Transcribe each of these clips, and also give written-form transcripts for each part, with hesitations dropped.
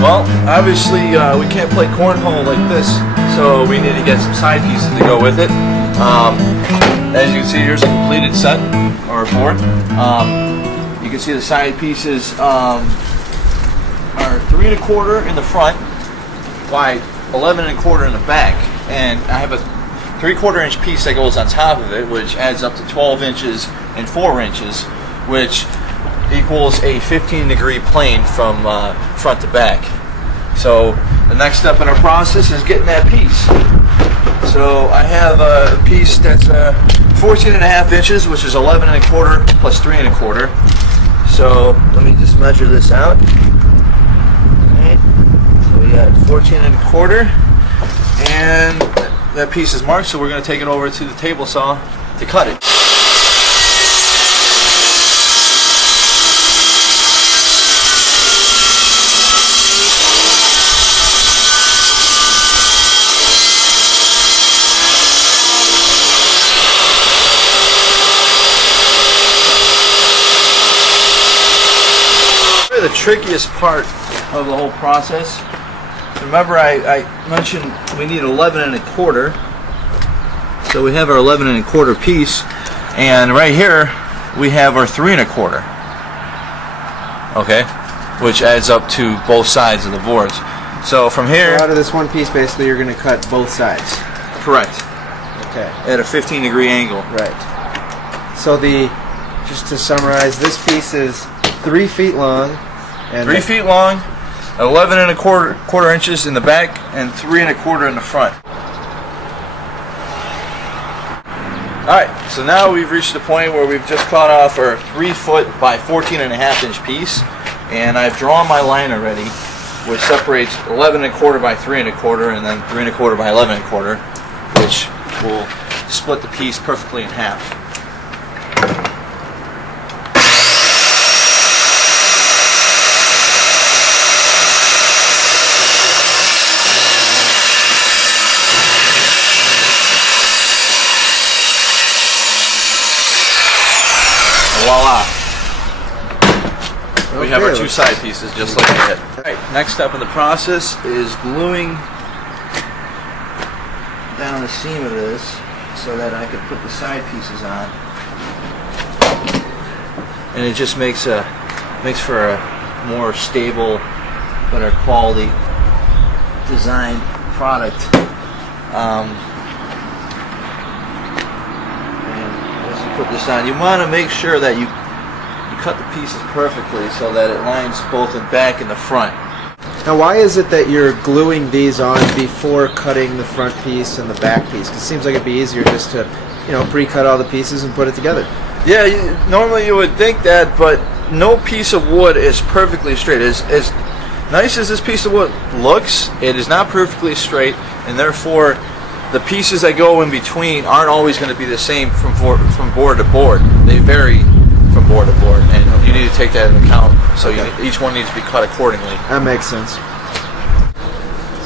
Well, obviously we can't play cornhole like this, so we need to get some side pieces to go with it. As you can see, here's a completed set, or board. You can see the side pieces are 3 1/4 in the front, by 11 1/4 in the back, and I have a 3 1/4 inch piece that goes on top of it, which adds up to 12 inches and 4 inches, which equals a 15-degree plane from front to back. So the next step in our process is getting that piece. So I have a piece that's 14 1/2 inches, which is 11 1/4 plus 3 1/4. So let me just measure this out. Okay. So we got 14 1/4, and that piece is marked, so we're going to take it over to the table saw to cut it. The trickiest part of the whole process. Remember, I mentioned we need 11 1/4, so we have our 11 1/4 piece, and right here we have our 3 1/4. Okay, which adds up to both sides of the boards. So from here, so out of this one piece, basically, you're going to cut both sides. Correct. Okay. At a 15-degree angle. Right. So just to summarize, this piece is 3 feet long. And 3 feet long, 11 1/4 inches in the back, and 3 1/4 in the front. Alright, so now we've reached the point where we've just cut off our 3 foot by 14 1/2 inch piece, and I've drawn my line already, which separates 11 1/4 by 3 1/4, and then 3 1/4 by 11 1/4, which will split the piece perfectly in half. Voila! We have our 2 side pieces just like that. Alright, next step in the process is gluing down the seam of this so that I can put the side pieces on. And it just makes for a more stable, better quality design product. Put this on. You want to make sure that you cut the pieces perfectly so that it lines both the back and the front. Now, why is it that you're gluing these on before cutting the front piece and the back piece? Because it seems like it'd be easier just to, pre-cut all the pieces and put it together. Yeah, normally you would think that, but no piece of wood is perfectly straight. As nice as this piece of wood looks, it is not perfectly straight, and therefore the pieces that go in between aren't always going to be the same from board to board. They vary from board to board, and you need to take that into account. So each one needs to be cut accordingly. That makes sense.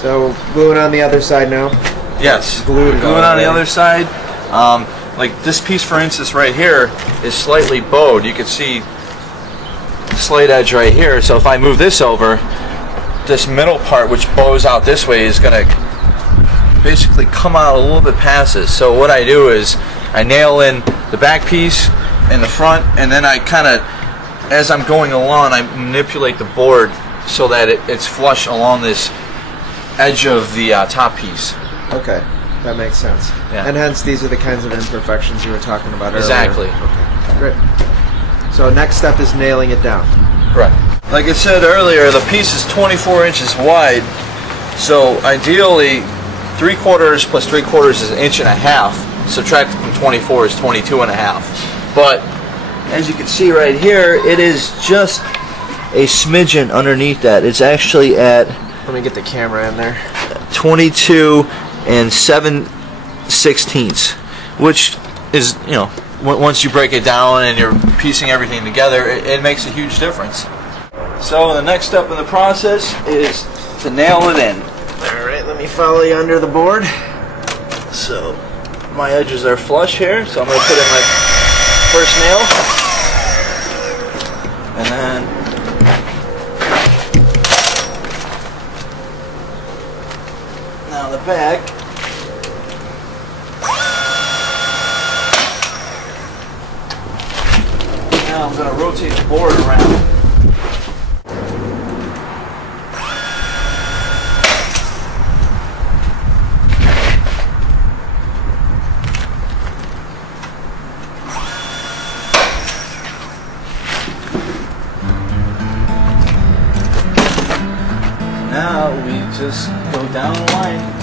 So gluing on the other side now? Yes, gluing on the other side. Like this piece, for instance, right here is slightly bowed. You can see the slight edge right here. So if I move this over, this middle part, which bows out this way, is going to basically come out a little bit past this. So what I do is I nail in the back piece and the front, and then I kind of, as I'm going along, I manipulate the board so that it's flush along this edge of the top piece. Okay, that makes sense. Yeah. And hence these are the kinds of imperfections you were talking about earlier. Exactly. Okay, great. So next step is nailing it down. Correct. Like I said earlier, the piece is 24 inches wide, so ideally 3 1/4 plus 3 1/4 is 1.5 inches. Subtracted from 24 is 22 1/2. But as you can see right here, it is just a smidgen underneath that. It's actually at, let me get the camera in there, 22 7/16, which is, once you break it down and you're piecing everything together, it makes a huge difference. So the next step in the process is to nail it in. Alright, let me follow you under the board. So my edges are flush here, so I'm going to put in my first nail, and then bag. Now I'm going to rotate the board around. Now we just go down the line.